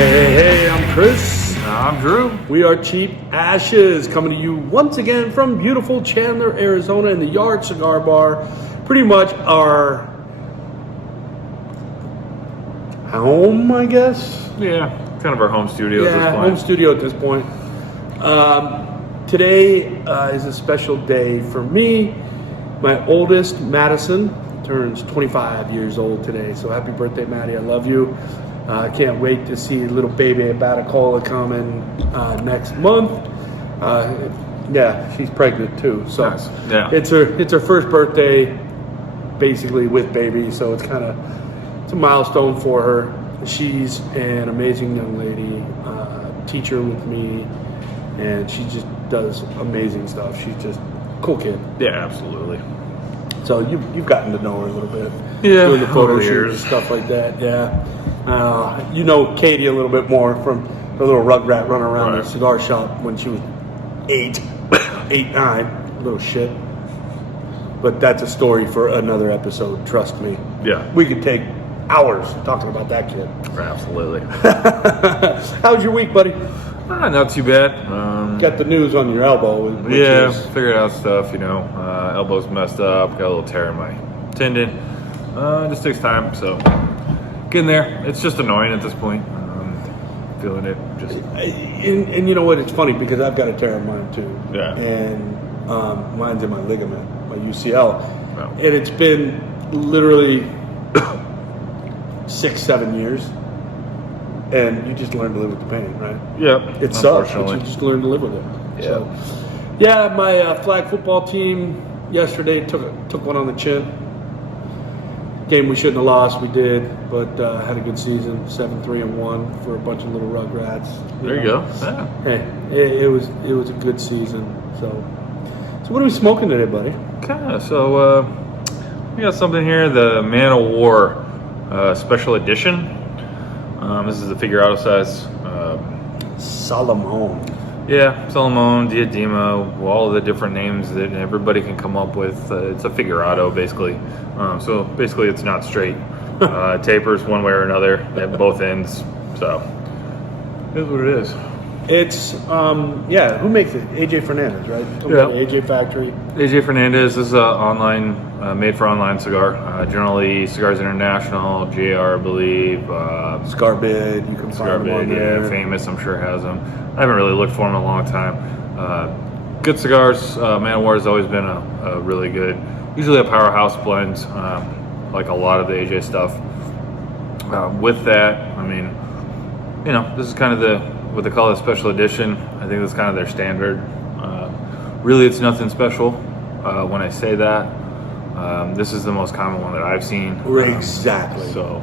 Hey, I'm Chris. I'm Drew. We are Cheap Ashes, coming to you once again from beautiful Chandler, Arizona, in the Yard Cigar Bar. Pretty much our home, I guess. Yeah, kind of our home studio at this point. Home studio at this point. Today is a special day for me. My oldest, Madison, turns 25 years old today. So happy birthday, Maddie. I love you. I can't wait to see little baby Batacola coming next month. Yeah, she's pregnant too. So Nice. Yeah. it's her first birthday, basically with baby. So it's a milestone for her. She's an amazing young lady, teacher with me, and she just does amazing stuff. She's just a cool kid. Yeah, absolutely. So you've gotten to know her a little bit. Yeah, Doing the over photo the shoots and years. stuff like that. Yeah. You know Katie a little bit more from the little rugrat running around Right. the cigar shop when she was 9, little shit. But that's a story for another episode, trust me. Yeah, We could take hours talking about that kid. absolutely. How's your week, buddy? Not too bad. Got the news on your elbow. Which Yeah, is, figured out stuff, elbow's messed up, got a little tear in my tendon. It just takes time, so getting there. It's just annoying at this point. Feeling it, just and you know what? It's funny because I've got a tear in mine too. Yeah. And mine's in my ligament, my UCL. Oh. And it's been literally 6-7 years. And you just learn to live with the pain, right? yeah. It sucks, but unfortunately. you just learn to live with it. Yeah. So, yeah, my flag football team yesterday took one on the chin. Game we shouldn't have lost, we did, but had a good season, 7-3-1 for a bunch of little rugrats. There you go. Yeah. Hey, it was a good season. So what are we smoking today, buddy? Okay, so we got something here, the Man of War Special Edition. This is the Figurado size. Solomon. Yeah, Solomon, Diadema, all of the different names that everybody can come up with. It's a Figurado, basically. So basically, it's not straight. Tapers one way or another at both ends. So it is what it is. It's who makes it? AJ Fernandez, right? Yeah. AJ Factory. AJ Fernandez is an online, made for online cigar. Generally, Cigars International, JR, I believe. Cigar Bid, you can Cigar find them on Bid, there. yeah, Famous, I'm sure has them. I haven't really looked for them in a long time. Good cigars. Man of War has always been a really good, usually a powerhouse blend, like a lot of the AJ stuff. With that, I mean, this is kind of what they call a special edition. I think that's kind of their standard. Really, it's nothing special when I say that. This is the most common one that I've seen. Exactly. So,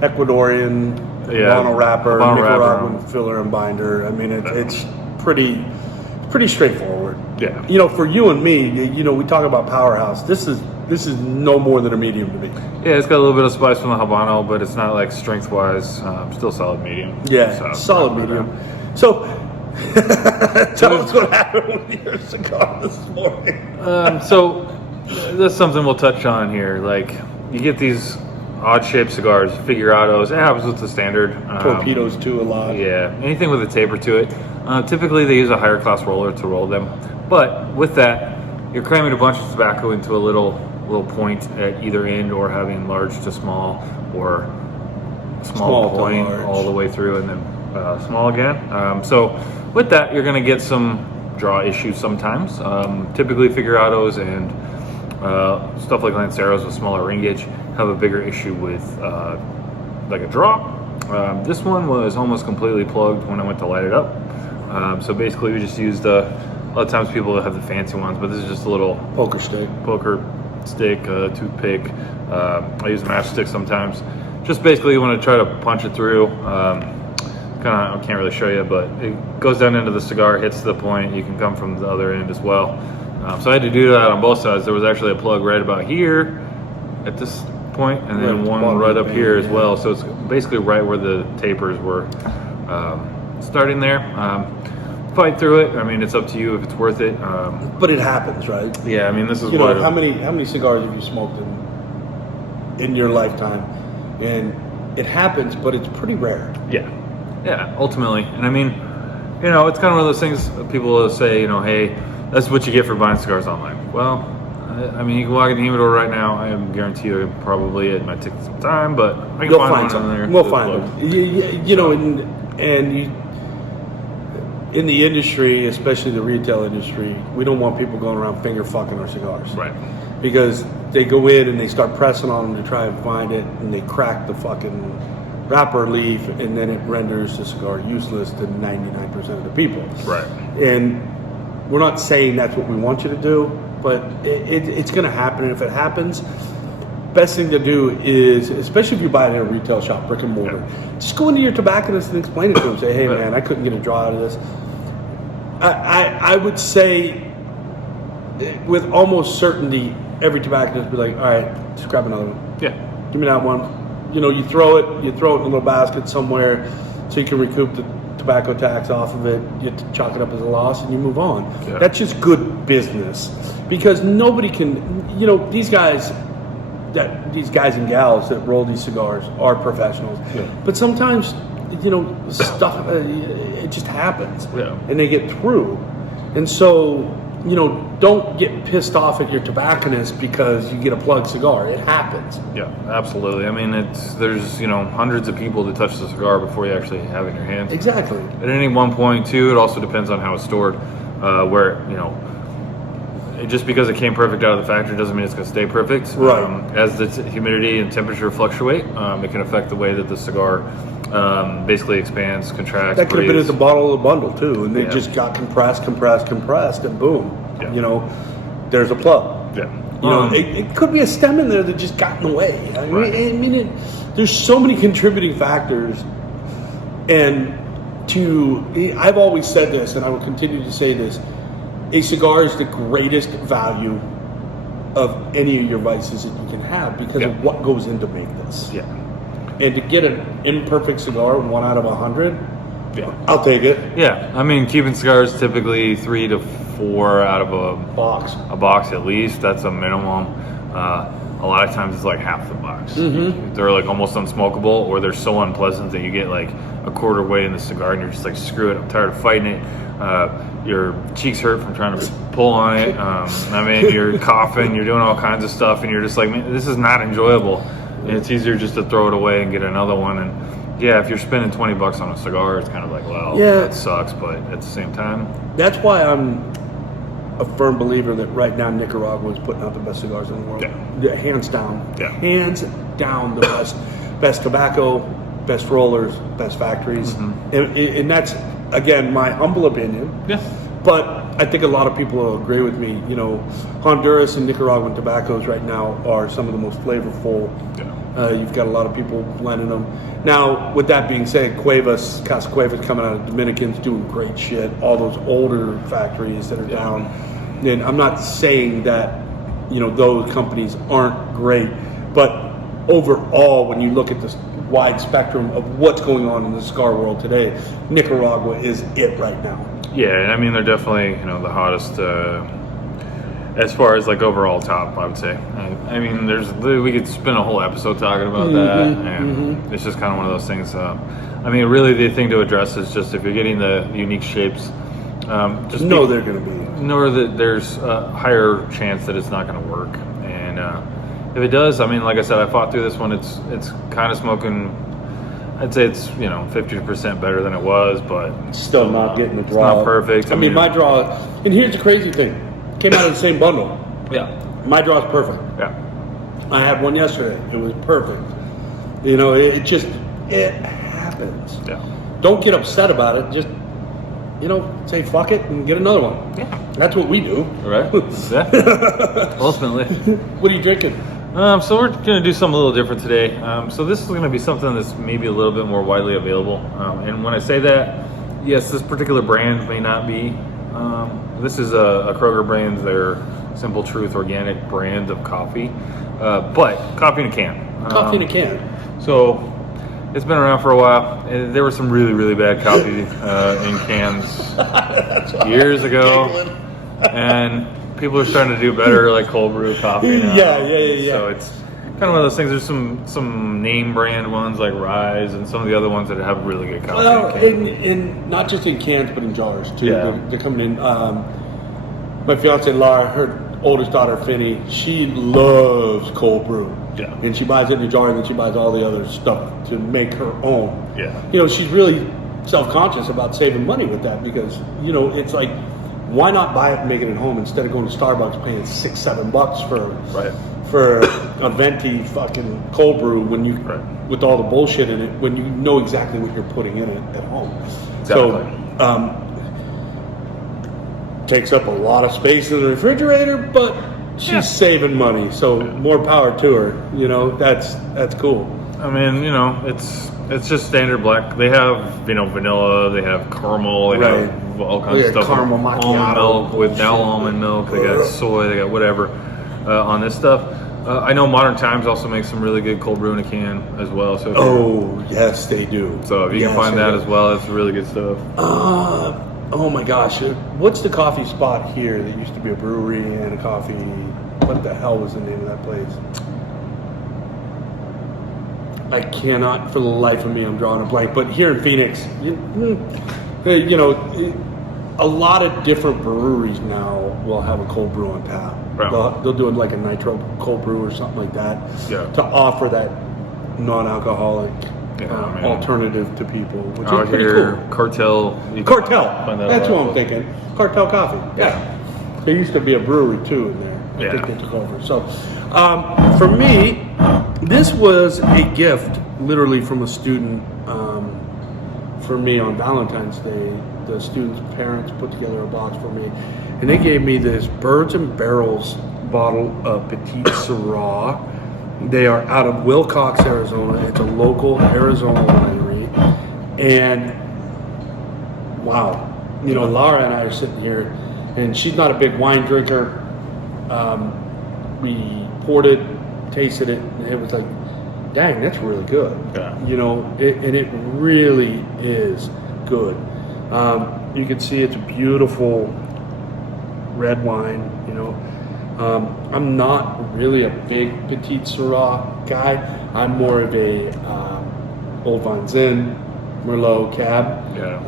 Ecuadorian, Habano wrapper, Nicaraguan filler and binder. I mean, it's pretty straightforward. yeah. For you and me, we talk about powerhouse. This is no more than a medium to me. Yeah, it's got a little bit of spice from the Habano, but it's not like strength-wise. Still solid medium. Yeah, So, solid medium. So, tell us what happened with your cigar this morning. So that's something we'll touch on here. Like, you get these odd-shaped cigars, Figurados. It happens with the standard. Torpedoes too a lot. Yeah, anything with a taper to it. Typically, they use a higher-class roller to roll them. But with that, you're cramming a bunch of tobacco into a little point at either end, or having large to small, or small to point large. all the way through, and then small again. So with that, you're going to get some draw issues sometimes. Typically, Figurados and stuff like Lanceros with smaller ring gauge have a bigger issue with like a draw. This one was almost completely plugged when I went to light it up. So basically, we just used a lot of times people have the fancy ones, but this is just a little Poker stick. stick, toothpick. I use a matchstick sometimes. Just basically, you want to try to punch it through. I can't really show you, but it goes down into the cigar, hits the point. You can come from the other end as well. So I had to do that on both sides. There was actually a plug right about here at this point, and then Right, one right up here as yeah. well. So it's basically right where the tapers were starting there. Fight through it. I mean, it's up to you if it's worth it. But it happens, right? Yeah, I mean, this is how many cigars have you smoked in your lifetime? And it happens, but it's pretty rare. Yeah. Yeah, ultimately. And I mean, it's kind of one of those things people will say, hey, that's what you get for buying cigars online. Well, I mean, you can walk in the humidor right now. I guarantee you probably it might take some time, but I can find one in there. We'll find them. In the industry, especially the retail industry, we don't want people going around finger fucking our cigars. Right. Because they go in and they start pressing on them to try and find it, and they crack the fucking wrapper leaf, and then it renders the cigar useless to 99% of the people. Right. And we're not saying that's what we want you to do, but it's going to happen. And if it happens, best thing to do is, especially if you buy it in a retail shop, brick and mortar, just go into your tobacconist and explain it to him. Say, hey, man, I couldn't get a draw out of this. I would say with almost certainty, every tobacconist would be like, all right, just grab another one. Yeah. Give me that one. You throw it in a little basket somewhere so you can recoup the tobacco tax off of it. You have to chalk it up as a loss and you move on. Yeah. That's just good business, because nobody can, these guys and gals that roll these cigars are professionals. Yeah. But sometimes, stuff, it just happens. Yeah. And they get through. And so, don't get pissed off at your tobacconist because you get a plug cigar. It happens. Yeah, absolutely. I mean, there's hundreds of people to touch the cigar before you actually have it in your hands. Exactly. At any one point, too, it also depends on how it's stored. Just because it came perfect out of the factory doesn't mean it's going to stay perfect. Right. As the humidity and temperature fluctuate, it can affect the way that the cigar basically expands, contracts. That could have been at the bottom of the bundle too, and they Yeah. just got compressed, and boom, Yeah. There's a plug. Yeah. It could be a stem in there that just got in the way. Right. There's so many contributing factors, and I've always said this, and I will continue to say this: a cigar is the greatest value of any of your vices that you can have because of what goes in to make this. Yeah. And to get an imperfect cigar, 1 out of 100, I'll take it. Yeah. I mean, Cuban cigars typically 3 to 4 out of a box at least. That's a minimum. A lot of times it's like half the box. Mm-hmm. They're like almost unsmokable, or they're so unpleasant that you get like a quarter way in the cigar and you're just like, screw it, I'm tired of fighting it. Your cheeks hurt from trying to pull on it. You're coughing, you're doing all kinds of stuff, and you're just like, man, this is not enjoyable. And it's easier just to throw it away and get another one. And if you're spending $20 on a cigar, it's kind of like, well, that sucks. But at the same time, that's why I'm a firm believer that right now Nicaragua is putting out the best cigars in the world. Yeah, hands down. Yeah. Hands down, the best tobacco, best rollers, best factories. Mm-hmm. And that's, again, my humble opinion. Yeah. But I think a lot of people will agree with me. Honduras and Nicaraguan tobaccos right now are some of the most flavorful. Yeah. You've got a lot of people blending them. Now, with that being said, Casa Cuevas coming out of Dominicans doing great shit. All those older factories that are down. And I'm not saying that, those companies aren't great. But overall, when you look at this wide spectrum of what's going on in the cigar world today, Nicaragua is it right now. Yeah, and I mean, they're definitely, the hottest as far as like overall top, I would say. I mean, we could spend a whole episode talking about that, and it's just kind of one of those things. Really the thing to address is just if you're getting the unique shapes, just know they're going to be. Know that there's a higher chance that it's not going to work, and if it does, like I said, I fought through this one. It's kind of smoking. I'd say it's 50% better than it was, but still not getting the draw. It's not perfect. I mean, my draw. And here's the crazy thing: came out of the same bundle. Yeah, my draw's perfect. Yeah, I had one yesterday. It was perfect. It happens. Yeah. Don't get upset about it. Just say fuck it and get another one. Yeah, that's what we do. Right. Yeah. Ultimately. What are you drinking? So we're going to do something a little different today. So this is going to be something that's maybe a little bit more widely available. And when I say that, yes, this particular brand may not be. This is a Kroger brand, their Simple Truth organic brand of coffee. But coffee in a can. Coffee in a can. So it's been around for a while. There was some really, really bad coffee in cans years ago. And people are starting to do better, like cold brew coffee now. Yeah. So it's kind of one of those things. There's some name brand ones like Rise and some of the other ones that have really good coffee. Well, in not just in cans but in jars too. Yeah. They're coming in. My fiance Laura, her oldest daughter Finny, she loves cold brew. Yeah. And she buys it in a jar, and then she buys all the other stuff to make her own. Yeah. You know, she's really self-conscious about saving money with that because, you know, it's like, why not buy it and make it at home instead of going to Starbucks paying $6-7 for a venti fucking cold brew when you with all the bullshit in it when you know exactly what you're putting in it at home. Exactly. So takes up a lot of space in the refrigerator, but she's saving money, so more power to her. You know, that's cool. I mean, you know, it's just standard black. They have, you know, vanilla. They have caramel. They have all kinds of stuff. Caramel macchiato, almond milk with now bullshit. almond milk. They got soy. They got whatever on this stuff. I know Modern Times also makes some really good cold brew in a can as well. So Yes, they do. So if you can find that as well, that's really good stuff. Oh my gosh, what's the coffee spot here that used to be a brewery and a coffee? What the hell was the name of that place? I cannot, for the life of me, I'm drawing a blank. But here in Phoenix, you know, a lot of different breweries now will have a cold brew on tap. Right. They'll do it like a nitro cold brew or something like that to offer that non-alcoholic alternative to people, which out is pretty here, cool. Cartel. That's what I'm thinking. Cartel Coffee. Yeah. There used to be a brewery too in there. I think they took over. So, for me, this was a gift, literally from a student. For me on Valentine's Day, the student's parents put together a box for me, and they gave me this Birds and Barrels bottle of Petite Syrah. They are out of Wilcox, Arizona. It's a local Arizona winery. And wow, you know, Laura and I are sitting here, and she's not a big wine drinker. We poured it, tasted it, and it was like, dang, that's really good. Yeah. You know, and it really is good. You can see it's a beautiful red wine, you know. I'm not really a big Petite Syrah guy. I'm more of a Old Vine Zin, Merlot Cab. Yeah.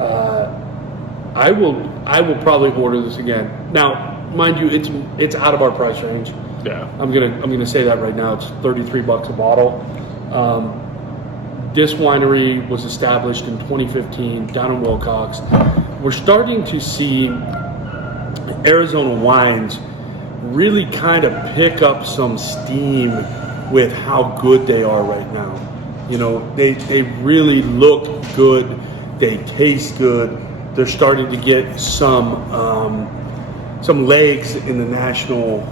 I will probably order this again. Now, mind you, it's out of our price range. Yeah. I'm gonna say that right now. It's $33 a bottle. This winery was established in 2015 down in Wilcox. We're starting to see Arizona wines really kind of pick up some steam with how good they are right now. You know, they really look good. They taste good. They're starting to get some legs in the national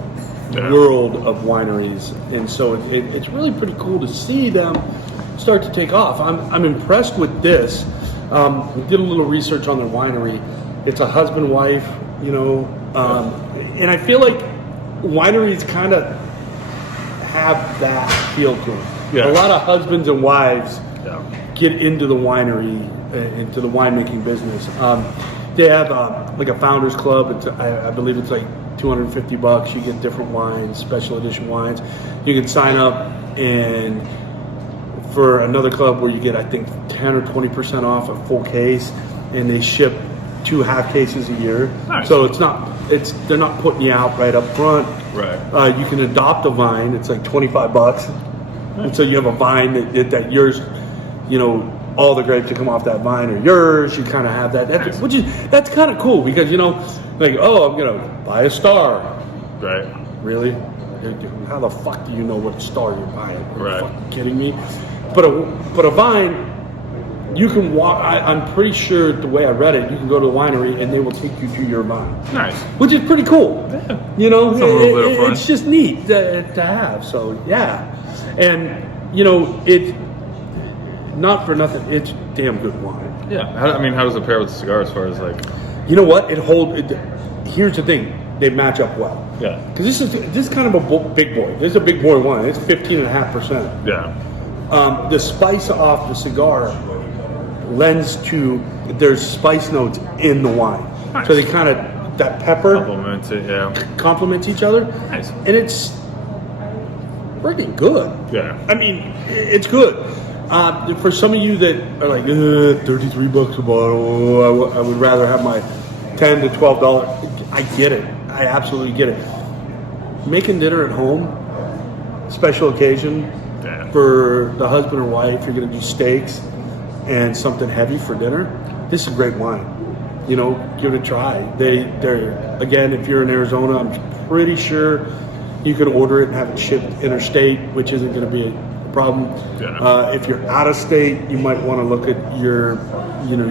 world of wineries, and so it's really pretty cool to see them start to take off. I'm impressed with this. We did a little research on their winery. It's a husband-wife, you know, and I feel like wineries kind of have that feel to them. Yeah. A lot of husbands and wives get into the winery, into the winemaking business. They have like a founders club. I believe it's like $250. You get different wines, special edition wines. You can sign up and for another club where you get, I think, 10 or 20% off a full case, and they ship 2 half cases a year. Nice. So they're not putting you out right up front. Right. You can adopt a vine. It's like $25, and so you have a vine that yours, you know, all the grapes that come off that vine are yours. You kind of have that, that's kind of cool because, you know, like, oh, I'm gonna buy a star. Right. Really? How the fuck do you know what star you're buying? Are you Right. fucking kidding me? But a vine, you can walk. I'm pretty sure the way I read it, you can go to the winery and they will take you to your vine. Nice. Which is pretty cool. Yeah. You know, It's a little bit of fun. it's just neat to have. So yeah, and you know, it's not for nothing. It's damn good wine. Yeah. How does it pair with the cigar as far as like? You know what? Here's the thing. They match up well. Yeah. Because this is kind of a big boy. This is a big boy wine. It's 15.5%. Yeah. The spice off the cigar lends to there's spice notes in the wine. Nice. So they kind of, that pepper Compliments it. Yeah. complements each other. Nice. And freaking good. Yeah. I mean, it's good. For some of you that are like, $33 a bottle, I would rather have my $10 to $12. I get it. I absolutely get it. Making dinner at home, special occasion for the husband or wife, you're going to do steaks and something heavy for dinner. This is great wine. You know, give it a try. They're again, if you're in Arizona, I'm pretty sure you can order it and have it shipped interstate, which isn't going to be a problem. Yeah. If you're out of state, you might want to look at your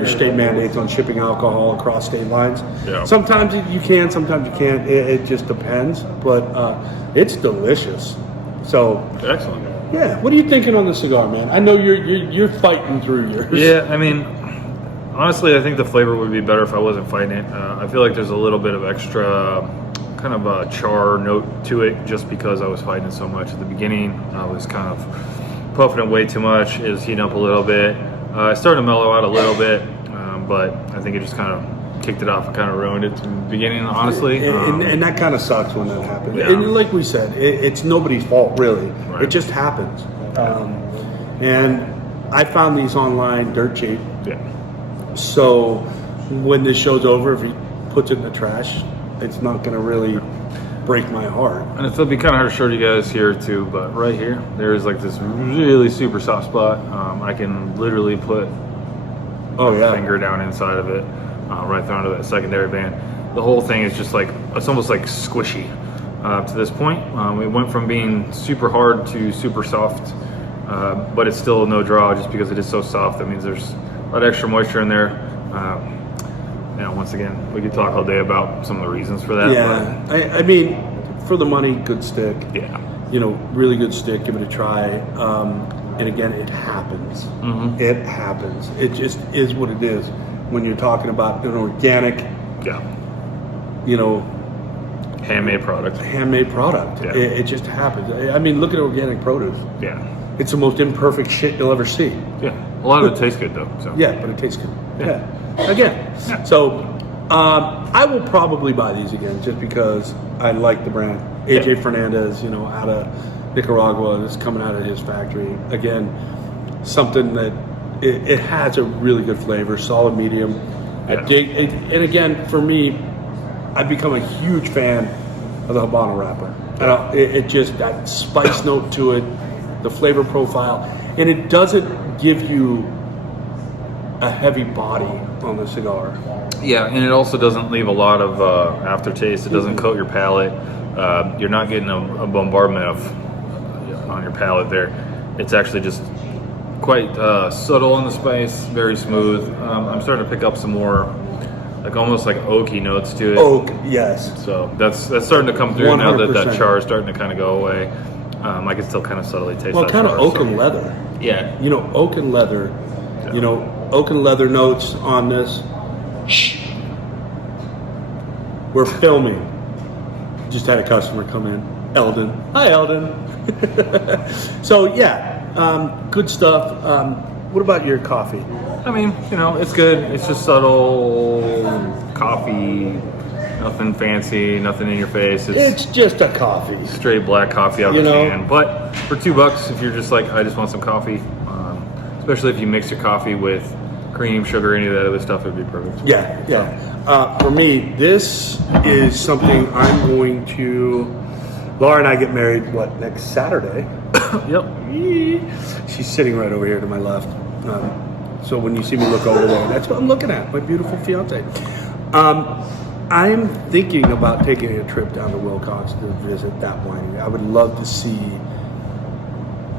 state mandates on shipping alcohol across state lines. Yeah. Sometimes you can, sometimes you can't. It just depends. But it's delicious. So Excellent. yeah, what are you thinking on the cigar, man? I know you're fighting through yours. Yeah, I mean, honestly, I think the flavor would be better if I wasn't fighting it. I feel like there's a little bit of extra kind of a char note to it just because I was fighting it so much at the beginning. I was kind of puffing it way too much. It was heating up a little bit. I started to mellow out a little bit, but I think it just kind of kicked it off and kind of ruined it from the beginning, honestly. And that kind of sucks when that happens. Yeah. And like we said, it's nobody's fault, really. Right. It just happens. And I found these online dirt cheap. Yeah. So when this show's over, if he puts it in the trash, it's not going to really break my heart. And it'll be kind of hard to show you guys here too, but right here, there's like this really super soft spot. I can literally put my finger down inside of it, right down to that secondary band. The whole thing is just like, it's almost like squishy to this point. We went from being super hard to super soft, but it's still no draw just because it is so soft. That means there's a lot of extra moisture in there. Once again, we could talk all day about some of the reasons for that. Yeah, I mean, for the money, good stick. Yeah. Really good stick. Give it a try. And again, it happens. Mm-hmm. It happens. It just is what it is. When you're talking about an organic, handmade product. Yeah. It just happens. I mean, look at organic produce. Yeah. It's the most imperfect shit you'll ever see. Yeah. A lot of it tastes good though. So. Yeah, but it tastes good. Yeah. Again. Yeah. So I will probably buy these again just because I like the brand. AJ Fernandez, out of Nicaragua, is coming out of his factory. Again, something that it has a really good flavor, solid medium. I dig it, and again, for me, I've become a huge fan of the Habano wrapper. It just, that spice note to it, the flavor profile, and it doesn't give you a heavy body on the cigar. Yeah, and it also doesn't leave a lot of aftertaste. It doesn't coat your palate. You're not getting a bombardment on your palate there. It's actually just quite subtle in the spice, very smooth. I'm starting to pick up some more, almost like oaky notes to it. Oak, yes. So that's starting to come through now that 100%. char is starting to kind of go away. I can still kind of subtly taste Well, that kind of char, oak so. and leather. Yeah. Oak and leather. Oak and leather notes on this. Shh. We're filming. Just had a customer come in. Eldon. Hi, Eldon. So, good stuff. What about your coffee? I mean, it's good. It's just subtle coffee, nothing fancy, nothing in your face. It's just a coffee. Straight black coffee out of the can. But for $2, if you're just like, I just want some coffee, especially if you mix your coffee with cream, sugar, any of that other stuff, it'd be perfect. Yeah. For me, this is something I'm going to. Laura and I get married, next Saturday? Yep. She's sitting right over here to my left. So when you see me look over there, that's what I'm looking at, my beautiful fiance. I'm thinking about taking a trip down to Wilcox to visit that winery. I would love to see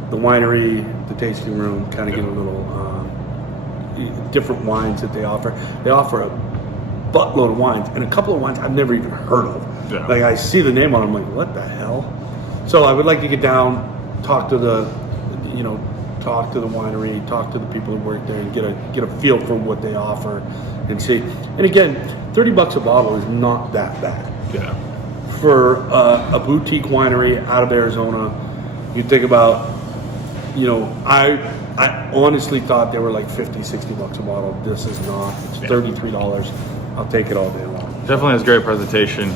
the winery, the tasting room, kind of get a little different wines that they offer. They offer a buttload of wines, and a couple of wines I've never even heard of. Yeah. I see the name on them, I'm like, what the hell? So I would like to get down, talk to the winery, talk to the people that work there, and get a feel for what they offer, and see. And again, $30 a bottle is not that bad. Yeah. For a boutique winery out of Arizona, you think about, I honestly thought they were like $50, $60 a bottle. This is not. It's $33. I'll take it all day long. Definitely has great presentation.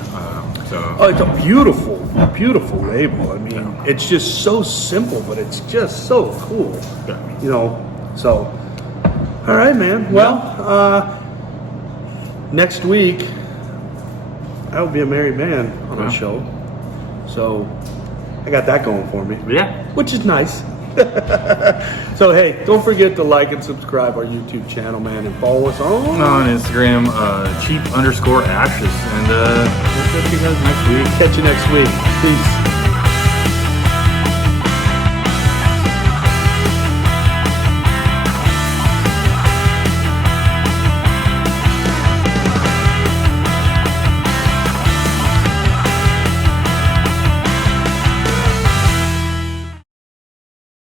So Oh, it's a beautiful, beautiful label. I mean, it's just so simple, but it's just so cool. yeah. You know, so. All right, man. Well, next week, I will be a married man on our show. So, I got that going for me. Yeah. Which is nice. So, hey, don't forget to like and subscribe our YouTube channel, man, and follow us On Instagram, cheap_ashes. And we'll catch you guys next week. Catch you next week. Peace.